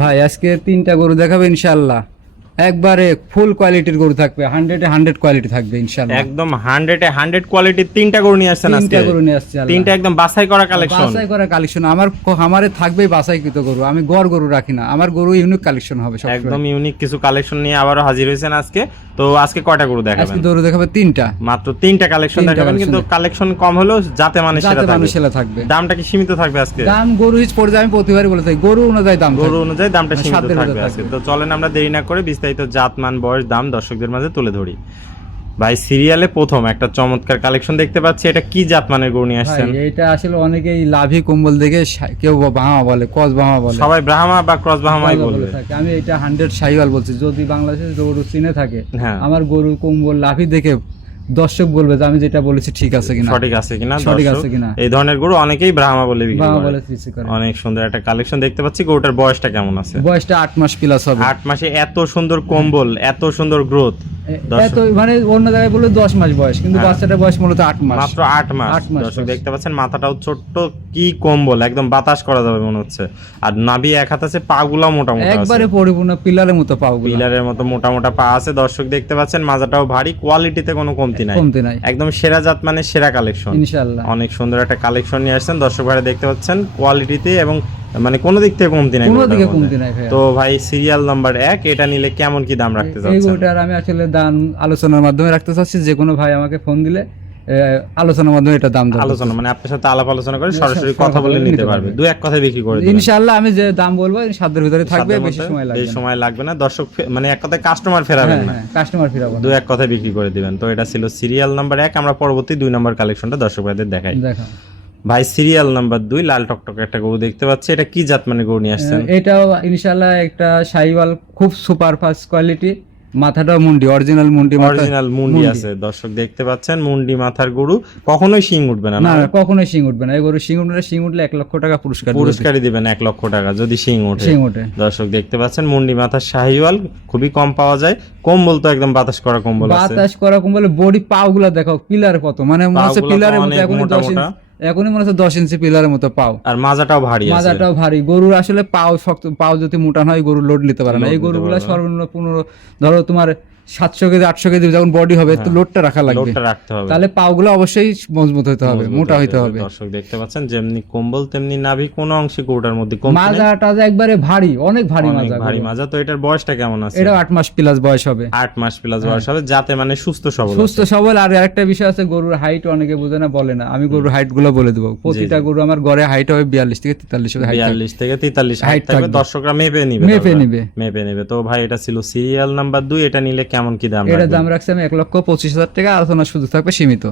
ভাই আজকে 3টা গরু দেখাবে ইনশাআল্লাহ। একবারে ফুল কোয়ালিটির গরু থাকবে, 100 কোয়ালিটি থাকবে ইনশাআল্লাহ। একদম 100 কোয়ালিটির তিনটা গরু নিয়ে আসছেন আজকে। 3টা গরু নিয়ে আসছে আল্লাহ। তিনটা একদম বাছাই করা কালেকশন। বাছাই করা কালেকশন। আমার আমারে থাকবেই বাছাইকৃত গরু। আমি গরু রাখি না। আমার গরু ইউনিক কালেকশন হবে সব। একদম ইউনিক কিছু কালেকশন নিয়ে আবারো হাজির হয়েছেন আজকে। তো আজকে কয়টা গরু দেখাবেন? আজকে গরু দেখাবে 3টা। মাত্র 3টা কালেকশন দেখাবেন, কিন্তু কালেকশন কম হলেও যাতে মানে সেরা থাকবে। দামটা কি সীমিত থাকবে আজকে? দাম গরু হিজ পড়ে যায়, আমি প্রতিবারই বলে থাকি গরু অনুযায়ী দাম, গরু অনুযায়ী দামটা সীমিত থাকবে আজকে। তো চলেন আমরা দেরি না করে বিস্তারিত জাতমান বয়স দাম দর্শকদের মাঝে তুলে ধরি। ভাই সিরিয়ালে প্রথম একটা চমৎকার কালেকশন দেখতে পাচ্ছি, এটা কি জাতমানের গরু নিয়ে আসছেন? এটা আসলে অনেকেই লাভি কম্বল দেখে কেউ ব্রাহ্মা বলে, ক্রস ব্রাহ্মা বলে, সবাই ব্রাহ্মা বা ক্রস ব্রাহ্মাই বলবে। আমি এটা 100 শাহিওয়াল বলছি। যদি বাংলাদেশে গরু চিনে থাকে, হ্যাঁ, আমার গরু কম্বল লাভি দেখে দর্শক বলবে যে আমি যেটা বলেছি ঠিক আছে কিনা, সঠিক আছে কিনা। সঠিক আছে কিনা। এই ধরনের গরু অনেকেই ব্রাহ্মা বলে বিক্রি করে। অনেক সুন্দর একটা কালেকশন দেখতে পাচ্ছি। গরুটার বয়সটা কেমন আছে? বয়সটা 8 মাস প্লাস হবে। 8 মাসে এত সুন্দর কম্বল, এত সুন্দর গ্রোথ। এত মানে অন্য জায়গায় বলে 10 মাস বয়স, কিন্তু বাচ্চাটার বয়স মূলত 8 মাস, মাত্র 8 মাস। দর্শক দেখতে পাচ্ছেন মাথাটাও ছোট্ট, কি কম্বল, একদম বাতাস করা যাবে মনে হচ্ছে। আর নাভি এক হাত আছে, পাগুলা মোটা মোটা আছে, একবারে পরিপূর্ণ পিলারের মতো পাগুলা, পিলারের মতো মোটা মোটা পা আছে। দর্শক দেখতে পাচ্ছেন মাজাটাও ভারী, কোয়ালিটিতে কোনো কমতি নাই। একদম সেরা জাত মানে সেরা কালেকশন ইনশাআল্লাহ। অনেক সুন্দর একটা কালেকশন নিয়ে আসছেন দর্শক ভাই, দেখতে পাচ্ছেন কোয়ালিটিতে এবং মানে কোনো দিক থেকে কমতি নাই, কোনো দিকে কমতি নাই ভাই। তো ভাই সিরিয়াল নাম্বার 1 এটা নিলে কেমন কি দাম রাখতে চাচ্ছেন? এই গরুটার আমি আসলে দাম আলোচনার মাধ্যমে রাখতে চাচ্ছি। যে কোনো ভাই আমাকে ফোন দিলে আলোচনার মাধ্যমে এটা দাম আলোচনা মানে আপনার সাথে আলাপ আলোচনা করে সরাসরি কথা বলে নিতে পারবে, দুই এক কথা বিক্রি করে দিবেন ইনশাআল্লাহ। আমি যে দাম বলবো সাধ্যের ভিতরে থাকবে, বেশি সময় লাগবে না। এই সময় লাগবে না দর্শক, মানে এক কথায় কাস্টমার ফেরাবেন না, কাস্টমার ফেরাবো, দুই এক কথা বিক্রি করে দিবেন। তো এটা ছিল সিরিয়াল নাম্বার 1। আমরা পরবর্তী 2 নম্বর কালেকশনটা দর্শক ভাইদের দেখাই। ভাই সিরিয়াল নাম্বার 2 লাল টকটকে একটা গরু দেখতে পাচ্ছি, এটা কি জাত মানে গরু নিয়ে আসছেন? এটাও ইনশাআল্লাহ একটা শাহিওয়াল, খুব সুপার ফাস্ট কোয়ালিটি। মাথাটা মুন্ডি, অরিজিনাল মুন্ডি আছে। দর্শক দেখতে পাচ্ছেন মুন্ডি মাথার গরু, কখনোই শিং উঠবে না। না, কখনোই শিং উঠবে না। এই গরু শিং উঠলে 1 লক্ষ টাকা পুরস্কারই দিবেন, 1 লক্ষ টাকা যদি শিং ওঠে। দর্শক দেখতে পাচ্ছেন মুন্ডি মাথার শাহিওয়াল, খুবই কম পাওয়া যায়। কম্বল তো একদম বাতাস করা কম্বল আছে, বাতাস করা কম্বল। বডি পাগুলা দেখো, পিলার কত, মানে মনে হচ্ছে পিলারের মতো। এখনই মনে হচ্ছে 10 ইঞ্চি পিলারের মতো পাও। আর মাজাটাও ভারী। গরুর আসলে পাও শক্ত, পাও যদি মোটা হয় গরু লোড নিতে পারে না। এই গরুগুলা সর্বনিম্ন 15 ধরো তোমার 700 কেজি 800 কেজি যখন বডি হবে, তো লোডটা রাখা লাগবে, তাহলে পাগুলো অবশ্যই মজবুত হতে হবে, মোটা হতে হবে। দর্শক দেখতে পাচ্ছেন যেমনি কম্বল তেমনি নাভি, কোনো অংশে গরুটার মধ্যে কম নাই। মাজাটা একবারে ভারী, অনেক ভারী মাজা। তো এটার বয়সটা কেমন আছে? এটা 8 মাস প্লাস বয়স হবে। 8 মাস প্লাস বয়স হবে, যাতে মানে সুস্থ সবল। আর আরেকটা বিষয় আছে, গরুর হাইট অনেকে বোঝে না, বলে না। আমি গরুর হাইট গুলো বলে দেবো। প্রতিটা গরু আমার ঘরে হাইট হবে 42 থেকে 43 হাইট থাকবে। দর্শকরা মেপে নিবে। তো ভাই এটা ছিল সিরিয়াল নাম্বার 2, এটা নিলে কেমন কি দাম? এটা দাম রাখছি আমি 1,25,000 টাকা। আলোচনার সুযোগ থাকবে সীমিত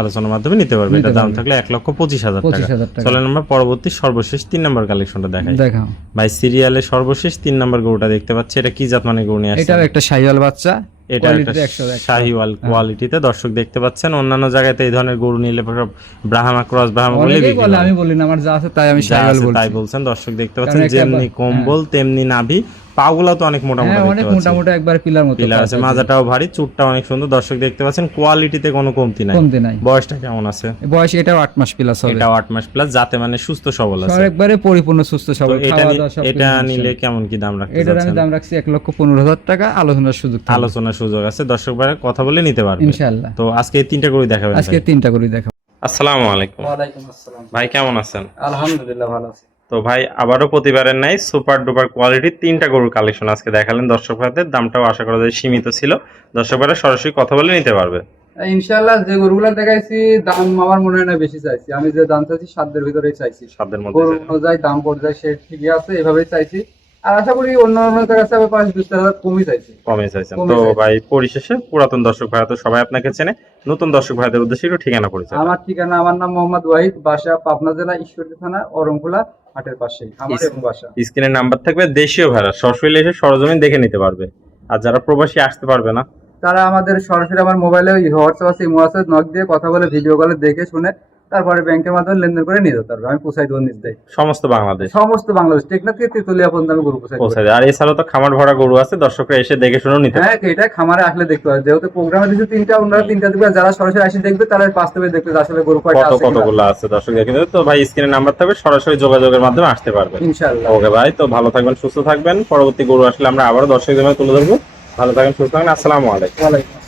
আলোচনার মাধ্যমে নিতে পারবে। এটা দাম থাকলে 1,25,000 টাকা। চলেন আমরা পরবর্তী সর্বশেষ 3 নম্বর কালেকশনটা দেখাই। ভাই সিরিয়ালে সর্বশেষ 3 নম্বর গরুটা দেখতে পাচ্ছি, এটা কি জাত মানে গরু নিয়ে আসছে? এটা একটা শাহিওয়াল বাচ্চা, এটা একটা শাহিওয়াল কোয়ালিটিতে। দর্শক দেখতে পাচ্ছেন অন্যান্য জায়গাতে এই ধরনের গরু নিলে ব্রাহ্মা ক্রস ব্রাহ্মা বলে বলে, আমি বলি না, আমার যা আছে তাই আমি শাহিওয়াল বলছি, তাই বলছেন। দর্শক দেখতে পাচ্ছেন যেমনি কম্বল তেমনি নাভি, পাগুলা তো অনেক মোটা মোটা একবার পিলার মতো পিলার আছে, মাজাটাও ভারী, চুটটা অনেক সুন্দর। দর্শক দেখতে পাচ্ছেন কোয়ালিটিতে কোনো কমতি নাই। বয়সটা কেমন আছে? বয়স এটাও 8 মাস প্লাস হবে। এটাও 8 মাস প্লাস, যাতে মানে সুস্থ সবল আছে, একবারে পরিপূর্ণ সুস্থ সবল। এটা নিলে কেমন কি দাম রাখতে চাচ্ছেন? এটার আমি দাম রাখছি 1,15,000 টাকা। আলোচনার সুযোগ আছে, দর্শক ভাইরা কথা বলে নিতে পারবে ইনশাআল্লাহ। তো আজকে এই 3টা গরু দেখাবেন? আজকে 3টা গরু দেখাবো। আসসালামু আলাইকুম। ওয়ালাইকুম আসসালাম। ভাই কেমন আছেন? আলহামদুলিল্লাহ ভালো আছি। তো ভাই আবারও প্রতিবারের নাই সুপার ডুপার কোয়ালিটির 3টা গরুর কালেকশন আজকে দেখালেন দর্শক ভাইদের। দামটাও আশা করা যায় সীমিত ছিল, দর্শক ভাইরা সরাসরি কথা বলে নিতে পারবে ইনশাআল্লাহ। যে গরুগুলো দেখাইছি দাম আমার মনে হয় না বেশি চাইছি। আমি যে দাম চাইছি সাধ্যের ভিতরেই চাইছি, সাধ্যের মধ্যে অনুযায়ী দাম পর্যায়ে সে ঠিকই আছে, এভাবেই চাইছি। আর আশা করি অন্য কাছে আমি 5-20,000 কমই চাইছেন। তো ভাই পরিশেষে পুরাতন দর্শক ভাইরা তো সবাই আপনাকে চেনে, নতুন দর্শক ভাইদের উদ্দেশ্যে একটু ঠিকানা পরিচয়। আমার ঠিকানা, আমার নাম মোহাম্মদ ওয়াহিদ, বাসা পাবনা জেলা ঈশ্বরদী থানা অরমখোলা হাটের পাশে আমার বাসা। স্ক্রিনের নাম্বার থাকবে, দেশীয় ভাড়া সরাসরি এসে সরজমিন দেখে নিতে পারবে। আর যারা প্রবাসী আসতে পারবে না, তারা আমাদের সরাসরি আমার মোবাইলে হোয়াটসঅ্যাপ আছে, ইমো আছে, নক দিয়ে কথা বলে ভিডিও কলে দেখে শুনে তারপরে ব্যাংকের মাধ্যমে লেনদেন করে নিয়ে যেতে পারবে। আমি পৌঁছাই দেবো নিজ দায়িত্বে। সমস্ত বাংলাদেশ টেকনাফ থেকে তেতুলিয়া পর্যন্ত আমি গরু পৌঁছাই দেয়। আর এছাড়াও তো খামার ভরা গরু আছে, দর্শকরা এসে দেখে শুনেও নিতে পারে। হ্যাঁ, এটা খামারে আসলে দেখতে পাবে, যেহেতু প্রোগ্রামে দিচ্ছে 3টা, ওনারা 3টা দিবে। যারা সরাসরি আসে দেখবে তারা বাস্তবে দেখবে আসলে গরু কয়টা আছে, কতগুলো আছে দর্শক দেখে নেবে। তো ভাই স্ক্রিনে নাম্বার থাকবে, সরাসরি যোগাযোগের মাধ্যমে আসতে পারবে ইনশাআল্লাহ। ওকে ভাই, তো ভালো থাকবেন, সুস্থ থাকবেন। পরবর্তী গরু আসলে আমরা আবারও দর্শকদের মাঝে তুলে ধরবো। ভালো থাকবেন, সুস্থ থাকবেন। আসসালামু আলাইকুম। ওয়ালাইকুম।